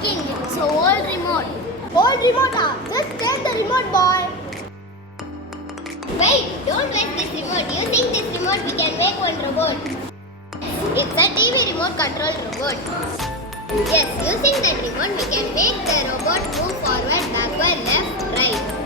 working. So old remote. Old remote, just take the remote, boy. Wait, don't waste this remote. Using this remote, we can make one robot. It's a TV remote control robot. Yes, using that remote, we can make the robot move forward, backward, left, right.